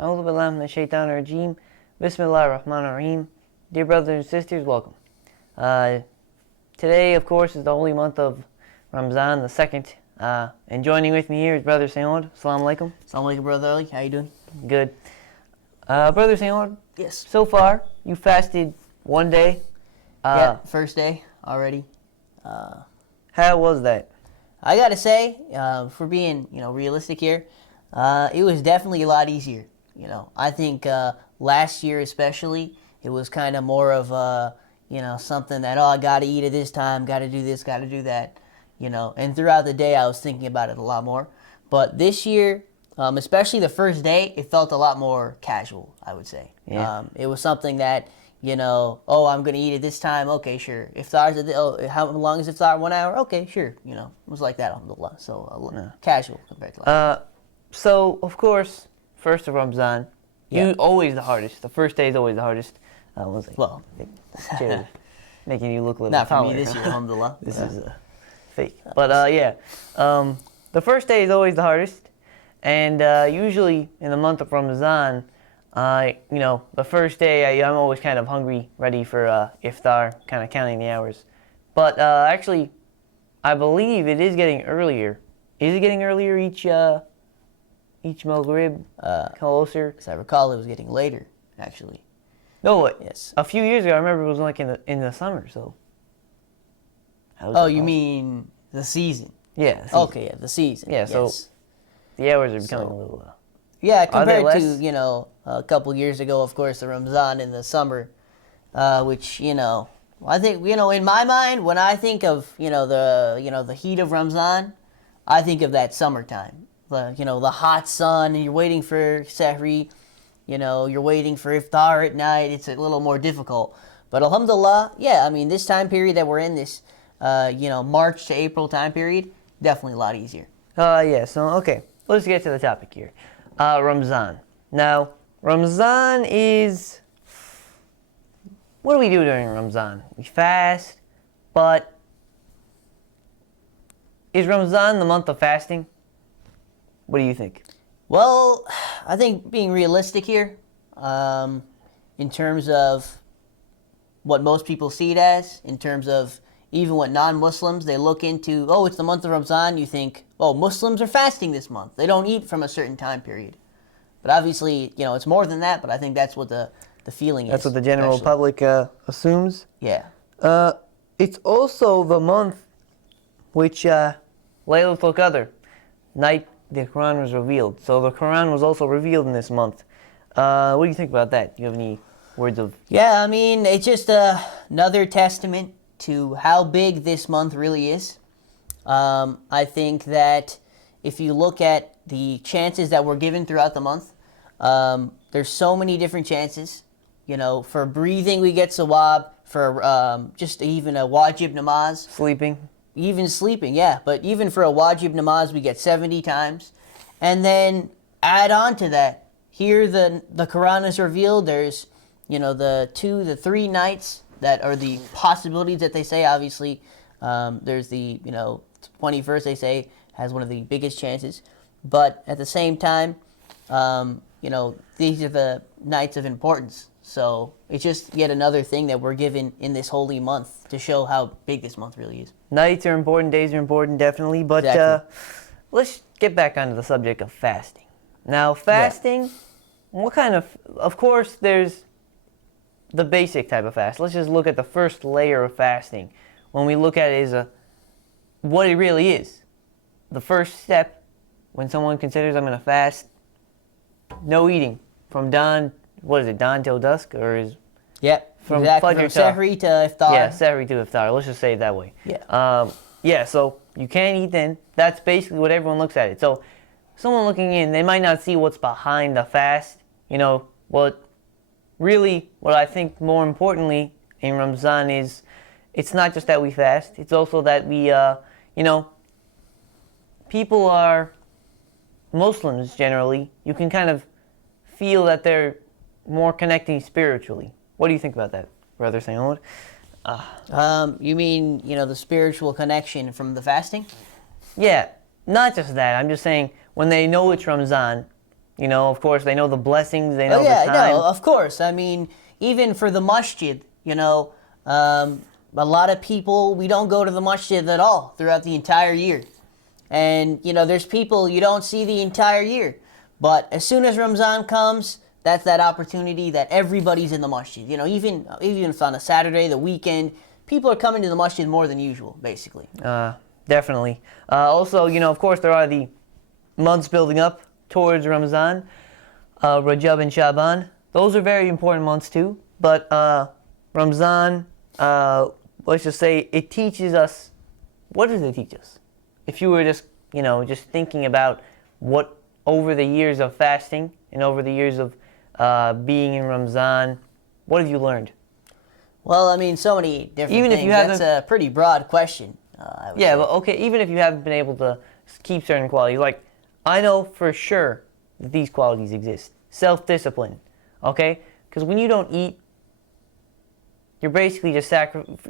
A'udhu billahi minash shaitanir rajeem. Bismillahir rahmanir rahim. Dear brothers and sisters, welcome. Today, of course, is the holy month of Ramadan, the second. And joining with me here is Brother Syed. Assalamu alaikum. Assalamu alaikum, Brother Ali. How you doing? Good. Brother Syed, Yes. so far, you fasted one day. Yeah, first day already. How was that? I gotta say, for being realistic here, it was definitely a lot easier. I think last year especially, it was kind of more of something that I gotta eat at this time, gotta do this, gotta do that. And throughout the day I was thinking about it a lot more. But this year, especially the first day, it felt a lot more casual, I would say. Yeah. It was something that, I'm going to eat at this time. Okay, sure. Iftar's how long is iftar? 1 hour? Okay, sure. It was like that, alhamdulillah. So casual compared to last. So, of course, first of Ramadan, Yeah. always the hardest. The first day is always the hardest. I was like, Well, cheers. Making you look a little not for taller. me this year, alhamdulillah. This is fake. But the first day is always the hardest. And usually in the month of Ramadan, the first day I'm always kind of hungry, ready for iftar, kind of counting the hours. But actually, I believe it is getting earlier. Is it getting earlier each Maghrib closer? As I recall, it was getting later, actually. No, Yes. a few years ago I remember it was like in the summer. So. How is Oh, that you possible? mean the season? Yeah. the season. Okay, yeah, the season. Yeah, so yes. the hours are becoming So- a little. Yeah, Are they compared less? to, a couple years ago, of course, the Ramadan in the summer, which, I think, in my mind, when I think of, the heat of Ramadan, I think of that summertime. The hot sun, and you're waiting for Sahri, you're waiting for iftar at night. It's a little more difficult. But alhamdulillah, yeah, I mean, this time period that we're in, this, March to April time period, definitely a lot easier. Yeah, so, okay. Let's get to the topic here. Ramadan. Now, Ramadan is... What do we do during Ramadan? We fast, but... Is Ramadan the month of fasting? What do you think? Well, I think being realistic here, in terms of what most people see it as, in terms of even what non-Muslims, they look into, oh, it's the month of Ramadan, you think, oh, Muslims are fasting this month. They don't eat from a certain time period. But obviously, it's more than that, but I think that's what the feeling is. That's what the general especially. public assumes. Yeah. It's also the month which Laylatul Qadr, night the Quran was revealed. So the Quran was also revealed in this month. What do you think about that? Do you have any words of... Yeah, I mean, it's just another testament to how big this month really is. I think that if you look at the chances that we're given throughout the month, there's so many different chances. For breathing we get sawab, for just even a wajib namaz, Sleeping? even sleeping, yeah. But even for a wajib namaz we get 70 times. And then add on to that, here the Quran is revealed, there's the 3 nights that are the possibilities that they say. Obviously, there's the 21st they say has one of the biggest chances, but at the same time, these are the nights of importance. So it's just yet another thing that we're given in this holy month to show how big this month really is. Nights are important, days are important, definitely. But Exactly. let's get back onto the subject of fasting. Now, fasting, what kind of course, there's the basic type of fast. Let's just look at the first layer of fasting. When we look at it as what it really is. The first step, when someone considers I'm going to fast, no eating from dawn, what is it, dawn till dusk? Or is Yeah, From exactly. Fajr From Sahri to Iftar. yeah, Sahri to Iftar. Let's just say it that way. Yeah. So you can't eat then. That's basically what everyone looks at it. So someone looking in, they might not see what's behind the fast. What I think more importantly in Ramadan is it's not just that we fast. It's also that we, people are Muslims generally. You can kind of feel that they're more connecting spiritually. What do you think about that, Brother Syed? You mean, the spiritual connection from the fasting? Yeah, not just that. I'm just saying when they know it's Ramadan, You know, of course, they know the blessings. They know Oh yeah, the time. no, of course. I mean, even for the masjid, you know, a lot of people, we don't go to the masjid at all throughout the entire year. And, you know, there's people you don't see the entire year. But as soon as Ramadan comes, that's that opportunity that everybody's in the masjid. You know, even if on a Saturday, the weekend, people are coming to the masjid more than usual, basically. Definitely. Also, you know, of course, there are the months building up towards Ramadan, Rajab and Shaban. Those are very important months too. But Ramadan, let's just say, it teaches us. What does it teach us? If you were just, you know, just thinking about what over the years of fasting and over the years of being in Ramadan, what have you learned? Well, I mean, so many different Even things. if you haven't- That's a pretty broad question. I would Yeah, say. but okay, even if you haven't been able to keep certain qualities, like I know for sure that these qualities exist. Self-discipline, okay? Because when you don't eat, you're basically just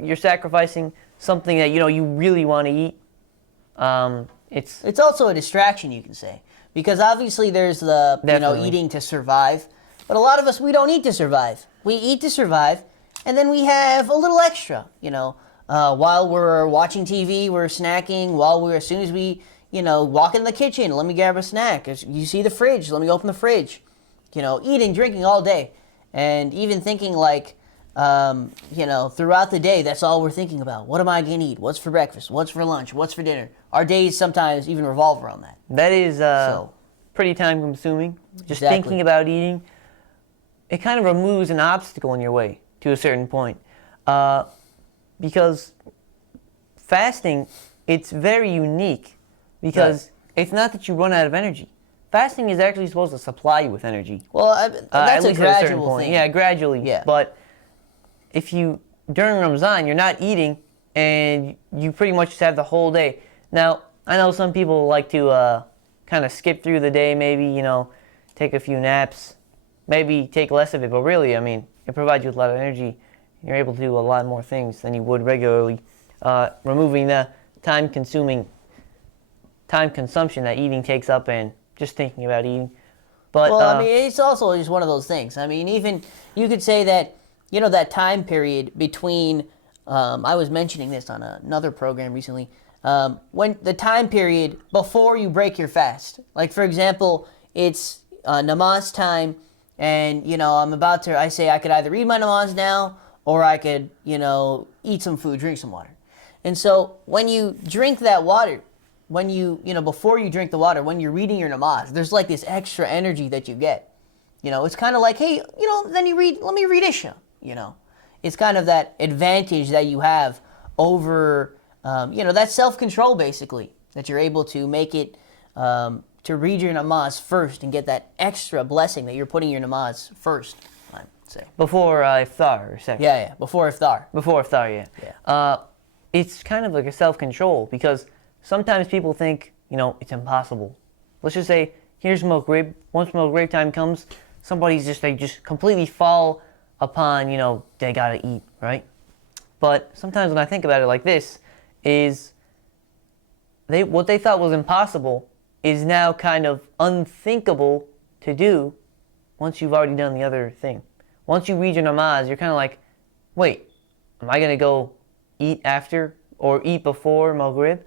you're sacrificing something that you know you really want to eat. It's also a distraction, you can say, because obviously there's the Definitely. eating to survive, but a lot of us, we don't eat to survive. We eat to survive, and then we have a little extra. While we're watching TV, we're snacking. As soon as we walk in the kitchen, let me grab a snack. As you see the fridge, let me open the fridge. Eating, drinking all day, and even thinking like. Throughout the day, that's all we're thinking about. What am I going to eat? What's for breakfast? What's for lunch? What's for dinner? Our days sometimes even revolve around that. That is pretty time consuming. Just Exactly. thinking about eating, it kind of removes an obstacle in your way to a certain point. Because fasting, it's very unique because it's not that you run out of energy. Fasting is actually supposed to supply you with energy. Well, at that's a least at certain gradual point. thing. Yeah, gradually. Yeah. But if you, during Ramadan, you're not eating and you pretty much just have the whole day. Now, I know some people like to kind of skip through the day, maybe, take a few naps, maybe take less of it. But really, I mean, it provides you with a lot of energy. You're able to do a lot more things than you would regularly, removing the time consumption that eating takes up and just thinking about eating. But, Well, I mean, it's also just one of those things. I mean, even you could say that, that time period between, I was mentioning this on another program recently, when the time period before you break your fast. Like, for example, it's namaz time, and, I say I could either read my namaz now, or I could, eat some food, drink some water. And so when you drink that water, when before you drink the water, when you're reading your namaz, there's like this extra energy that you get. It's kind of like, hey, then let me read Isha, It's kind of that advantage that you have over, that self-control basically, that you're able to make it, to read your namaz first and get that extra blessing that you're putting your namaz first, I'd say. before iftar or second. Yeah, before iftar. Before iftar, yeah. It's kind of like a self-control because sometimes people think, it's impossible. Let's just say, here's Maghrib. Once Maghrib time comes, they just completely fall upon, they gotta eat, right? But sometimes when I think about it like this, is what they thought was impossible is now kind of unthinkable to do once you've already done the other thing. Once you read your namaz, you're kind of like, wait, am I gonna go eat after or eat before Maghrib?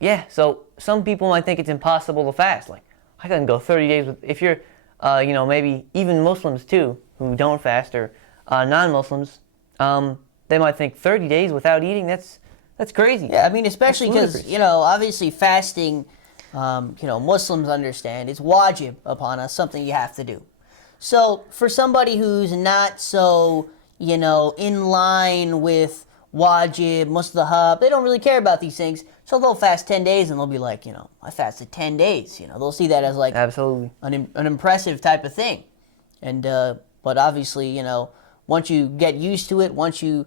Yeah, so some people might think it's impossible to fast. Like, I couldn't go 30 days if you're, maybe even Muslims too, who don't fast, or non-Muslims, they might think 30 days without eating, that's crazy. Yeah, I mean, especially That's because, ludicrous. obviously fasting, Muslims understand, it's wajib upon us, something you have to do. So for somebody who's not so, in line with wajib, mustahab, they don't really care about these things. So they'll fast 10 days and they'll be like, I fasted 10 days. They'll see that as like Absolutely. an impressive type of thing. And, but obviously, once you get used to it, once you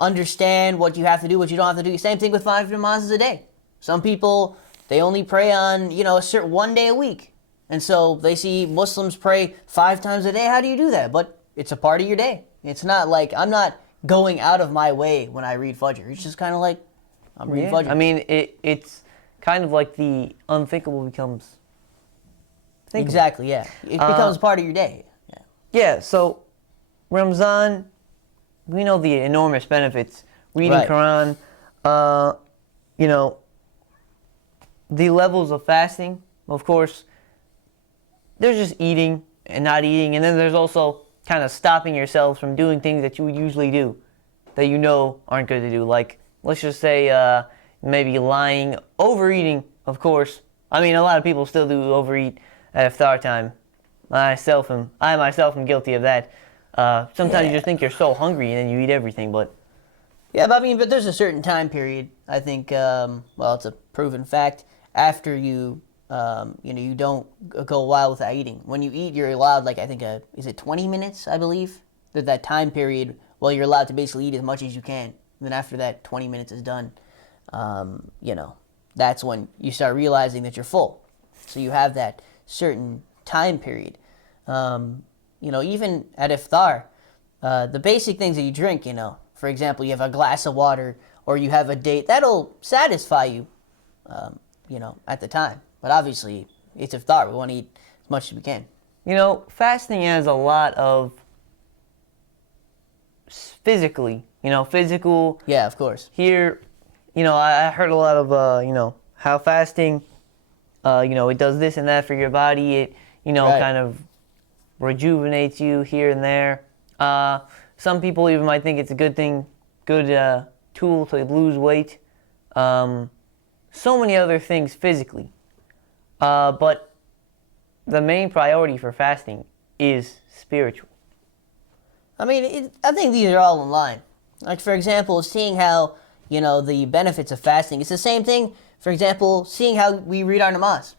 understand what you have to do, what you don't have to do, same thing with 5 namazes a day. Some people, they only pray on, a certain one day a week. And so they see Muslims pray 5 times a day. How do you do that? But it's a part of your day. It's not like, I'm not going out of my way when I read Fajr. It's just kind of like, I'm reading Fajr. I mean, it's kind of like the unthinkable becomes thinkable. Exactly, yeah. It becomes part of your day. Yeah. Yeah, so Ramadan, we know the enormous benefits. Reading Right. Quran, you know, the levels of fasting, of course, there's just eating and not eating, and then there's also kind of stopping yourselves from doing things that you would usually do that you know aren't good to do. Like, let's just say maybe lying, overeating, of course. I mean, a lot of people still do overeat at iftar time. I myself am guilty of that. Sometimes you just think you're so hungry and then you eat everything, but Yeah, but there's a certain time period. I think, well, it's a proven fact. After you you don't go a while without eating. When you eat, you're allowed, like, I think, is it 20 minutes, I believe? That time period, well, you're allowed to basically eat as much as you can. And then after that 20 minutes is done, that's when you start realizing that you're full. So you have that certain time period. Even at iftar, the basic things that you drink, for example, you have a glass of water or you have a date, that'll satisfy you, at the time. But obviously, it's iftar. We want to eat as much as we can. fasting has a lot of physical. Yeah, of course. Here, I heard a lot of, how fasting, it does this and that for your body. It, Right. kind of rejuvenates you here and there. Some people even might think it's a good tool to lose weight. So many other things physically. But the main priority for fasting is spiritual. I mean, I think these are all in line. Like, for example, seeing how, the benefits of fasting. It's the same thing, for example, seeing how we read our namaz.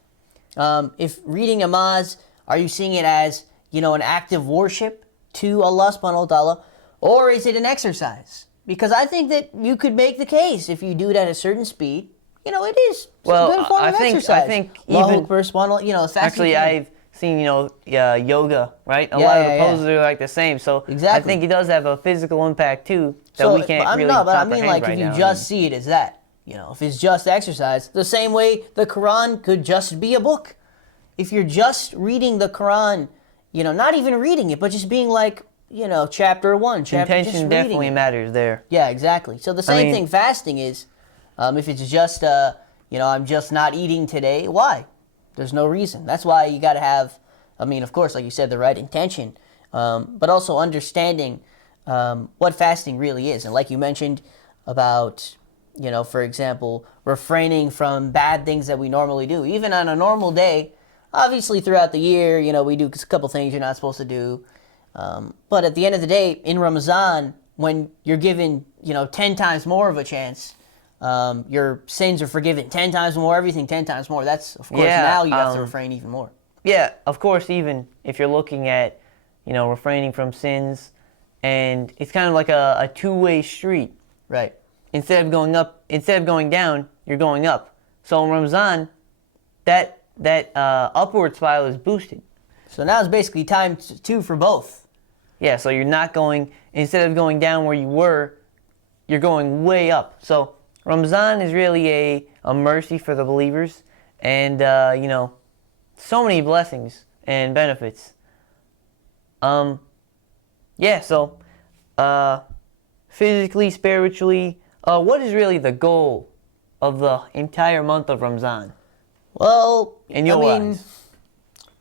If reading namaz, are you seeing it as, an act of worship to Allah subhanahu wa ta'ala, or is it an exercise? Because I think that you could make the case, if you do it at a certain speed, it is a good form of exercise. I think Allahu even Akbar, subhanallah, it's actually I've seen yoga, right? A lot of the poses are like the same. So Exactly. I think it does have a physical impact too that we can't really but I comprehend mean, like, right if you now. just see it as that, if it's just exercise, the same way the Quran could just be a book. If you're just reading the Quran, not even reading it, but just being like, chapter 1, chapter, just Intention reading definitely it. matters there. Yeah, exactly. So the same thing fasting is, if it's just, I'm just not eating today, why? There's no reason. That's why you got to have, of course, like you said, the right intention, but also understanding what fasting really is. And like you mentioned about, for example, refraining from bad things that we normally do. Even on a normal day, obviously throughout the year, we do a couple things you're not supposed to do. But at the end of the day, in Ramadan, when you're given, 10 times more of a chance, your sins are forgiven 10 times more, everything 10 times more. That's, of course, now you have to refrain even more. Yeah, of course, even if you're looking at, refraining from sins, and it's kind of like a two-way street. Right. Instead of going down, you're going up. So in Ramadan, that upward spiral is boosted. So now it's basically time two for both. Yeah, so you're not going, instead of going down where you were, you're going way up. So Ramadan is really a mercy for the believers, and so many blessings and benefits. So physically, spiritually, what is really the goal of the entire month of Ramadan? Well, In your eyes?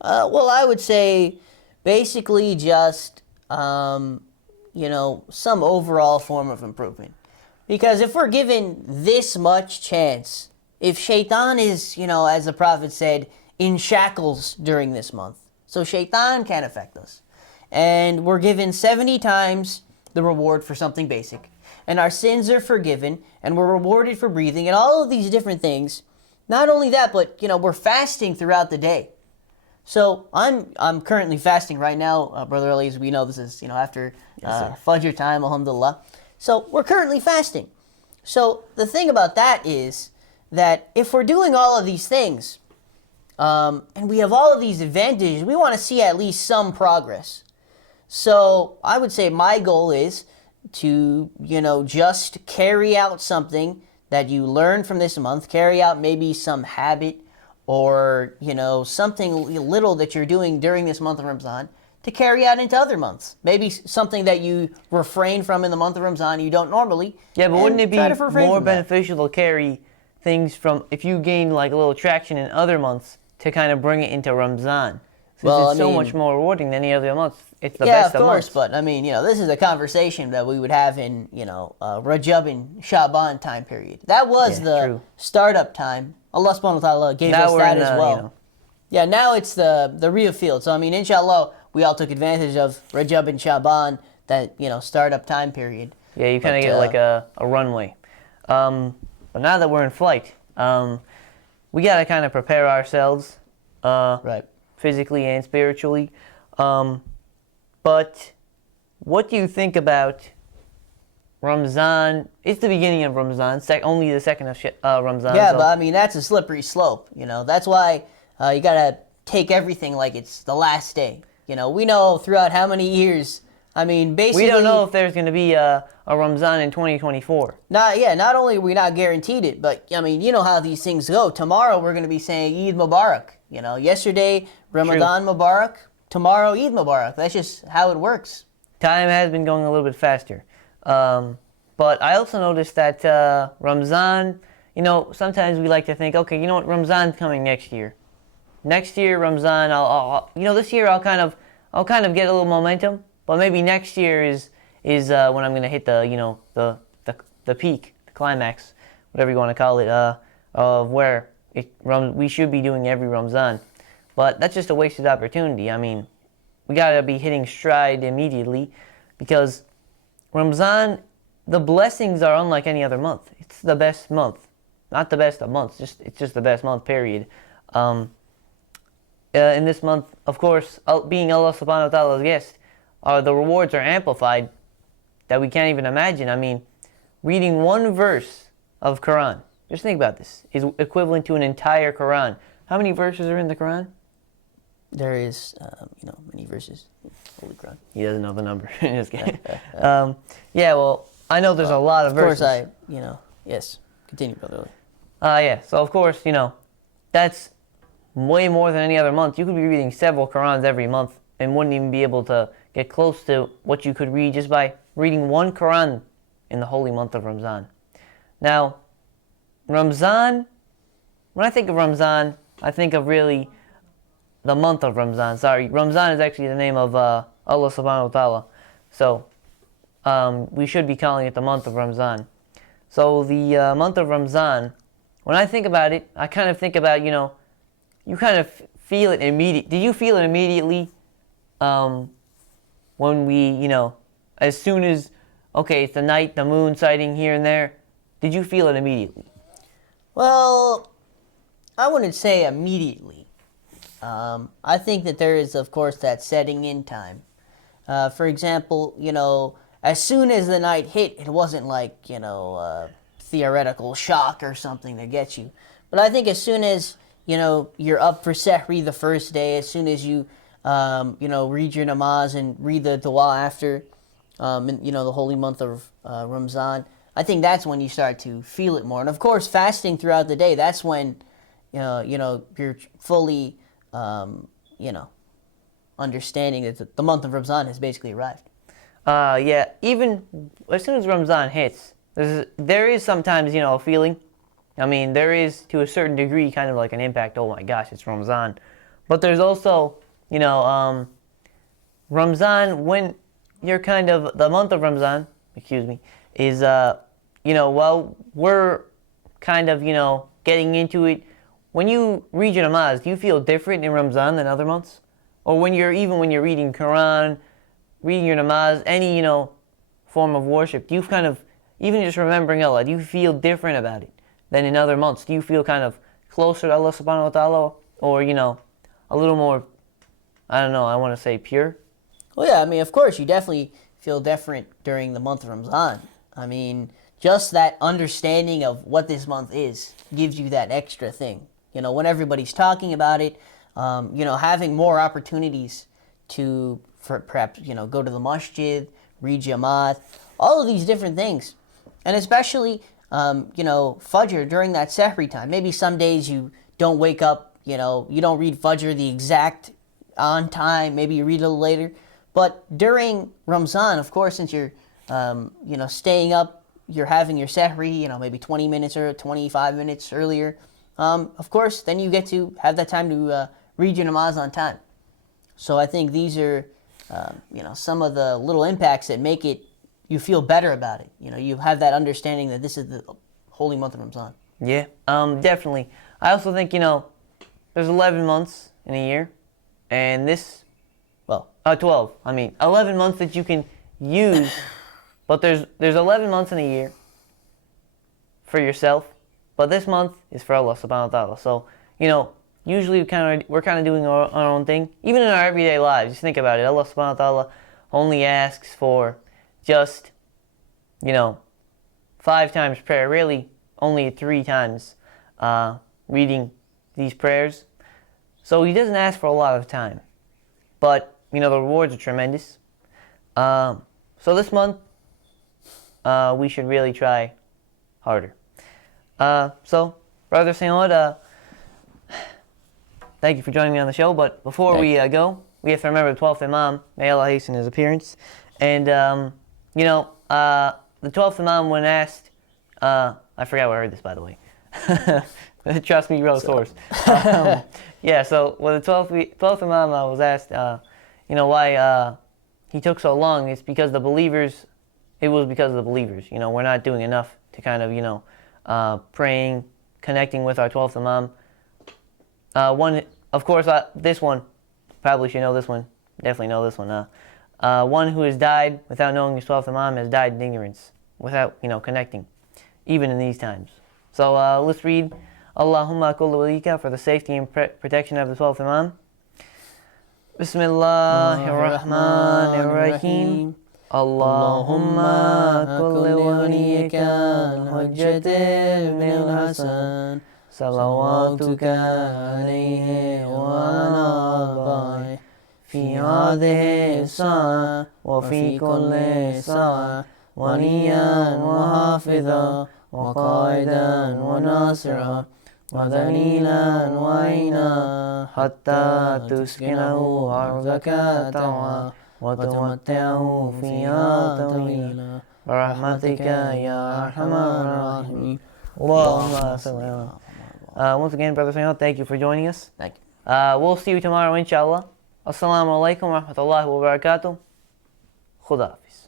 I would say basically just, some overall form of improvement. Because if we're given this much chance, if shaitan is, as the Prophet said, in shackles during this month, so shaitan can't affect us. And we're given 70 times the reward for something basic. And our sins are forgiven, and we're rewarded for breathing, and all of these different things. Not only that, but, we're fasting throughout the day. So I'm currently fasting right now, Brother Ali, as we know this is, after Fajr time, alhamdulillah. So we're currently fasting. So the thing about that is that if we're doing all of these things, and we have all of these advantages, we want to see at least some progress. So I would say my goal is to, just carry out something that you learn from this month, carry out maybe some habit or, something little that you're doing during this month of Ramadan to carry out into other months. Maybe something that you refrain from in the month of Ramadan you don't normally. Yeah, but wouldn't it be try to refrain more from that. beneficial to carry things from, if you gain like a little traction in other months, to kind of bring it into Ramadan? Since Well, it's I so mean- much more rewarding than any other month. It's the Yeah, best of course, months. but I mean, this is a conversation that we would have in, Rajab and Shaban time period. That was Yeah, the true. startup time. Allah subhanahu wa ta'ala gave Now us we're that in as the, well. Yeah, now it's the real field. So, I mean, inshallah, we all took advantage of Rajab and Shaban, that, startup time period. Yeah, you kind But, of get like a runway. But now that we're in flight, we got to kind of prepare ourselves Right. physically and spiritually. But what do you think about Ramzan? It's the beginning of Ramzan, only the second of Ramzan. Yeah, so- but I mean, that's a slippery slope. That's why you got to take everything like it's the last day. We know throughout how many years, I mean, basically. we don't know if there's going to be a Ramzan in 2024. Not only are we not guaranteed it, but I mean, you know how these things go. Tomorrow we're going to be saying Eid Mubarak. Yesterday Ramadan Mubarak, tomorrow Eid Mubarak. That's just how it works. Time has been going a little bit faster. But I also noticed that Ramzan, sometimes we like to think, okay, you know what, Ramzan's coming next year. Next year, Ramzan, this year I'll kind of get a little momentum, but maybe next year is when I'm going to hit the peak, the climax, whatever you want to call it, of where we should be doing every Ramzan. But that's just a wasted opportunity. I mean, we got to be hitting stride immediately, because Ramzan, the blessings are unlike any other month. It's the best month. Not the best of months, it's just the best month, period. In this month, of course, being Allah subhanahu wa ta'ala's guest, the rewards are amplified that we can't even imagine. I mean, reading one verse of Quran, just think about this, is equivalent to an entire Quran. How many verses are in the Quran? There is, many verses. Holy Quran. He doesn't know the number. Just kidding. Yeah, well, I know there's a lot of verses. Of course, yes. Continue, brother. Yeah, so of course, that's way more than any other month. You could be reading several Qurans every month and wouldn't even be able to get close to what you could read just by reading one Quran in the holy month of Ramzan. Now, Ramzan, when I think of Ramzan, I think of really the month of Ramzan. Sorry, Ramzan is actually the name of Allah subhanahu wa ta'ala. So, we should be calling it the month of Ramzan. So the month of Ramzan, when I think about it, I kind of think about, you kind of feel it immediately. Did you feel it immediately when we, as soon as, okay, it's the night, the moon sighting here and there, did you feel it immediately? Well, I wouldn't say immediately. I think that there is, of course, that setting in time. For example, as soon as the night hit, it wasn't like, theoretical shock or something that gets you. But I think as soon as, you're up for Sehri the first day, as soon as you, read your namaz and read the dua after, the holy month of Ramzan, I think that's when you start to feel it more. And of course, fasting throughout the day, that's when, you're fully, understanding that the month of Ramzan has basically arrived. Yeah, even as soon as Ramzan hits, there is sometimes, a feeling. I mean, there is, to a certain degree, kind of like an impact. Oh my gosh, it's Ramzan. But there's also, Ramzan, when you're kind of, the month of Ramzan, is, while we're kind of, getting into it, when you read your namaz, do you feel different in Ramzan than other months? Or when you're reading Quran, reading your namaz, any, form of worship, do you kind of, even just remembering Allah, do you feel different about it than in other months? Do you feel kind of closer to Allah subhanahu wa ta'ala, or, a little more, I don't know, I want to say pure? Well, yeah, I mean, of course, you definitely feel different during the month of Ramzan. I mean, just that understanding of what this month is gives you that extra thing. When everybody's talking about it, having more opportunities to, perhaps, go to the masjid, read Jamaat, all of these different things. And especially, Fajr during that Sahri time. Maybe some days you don't wake up, you don't read Fajr the exact on time. Maybe you read a little later. But during Ramzan, of course, since you're, staying up, you're having your Sahri, maybe 20 minutes or 25 minutes earlier. Of course, then you get to have that time to read your namaz on time. So I think these are, some of the little impacts that make it, you feel better about it. You have that understanding that this is the holy month of Ramadan. Yeah, definitely. I also think, there's 11 months in a year, and 12. 11 months that you can use, but there's 11 months in a year for yourself, but this month is for Allah subhanahu wa ta'ala. So, usually we're kind of doing our own thing, even in our everyday lives. Just think about it. Allah subhanahu wa ta'ala only asks for just, 5 times prayer, really only 3 times reading these prayers. So he doesn't ask for a lot of time. But, the rewards are tremendous. So this month, we should really try harder. So, Brother Syed, thank you for joining me on the show. But before we go, we have to remember the 12th Imam. May Allah hasten his appearance. And, the 12th Imam, when asked, I forgot where I heard this, by the way. Trust me, real source. So when the 12th Imam was asked, why he took so long, it was because of the believers. We're not doing enough to kind of, praying, connecting with our 12th Imam. This one, probably should know this one, definitely know this one. One who has died without knowing his 12th Imam has died in ignorance, without, connecting, even in these times. So let's read Allahumma kullu walika for the safety and protection of the 12th Imam. Bismillahir Rahmanir Rahim. Allahumma kullu walika al-hujjat ibn al-Hassan. Salawatuka alayhi wa ala في هذه الساعة وفي كل ساعة وليا وحافظا وقائدا وناصرا وذليلا وعينا حتى تسكنه أرضك طوعا وتمتعه فيها طويلا برحمتك يا أرحم الراحمين. اللهم صل على. Once again, Brother Syed, thank you for joining us. Thank you. We'll see you tomorrow, inshallah. Assalamu alaikum wa rahmatullahi wa barakatuh. Khuda Hafiz.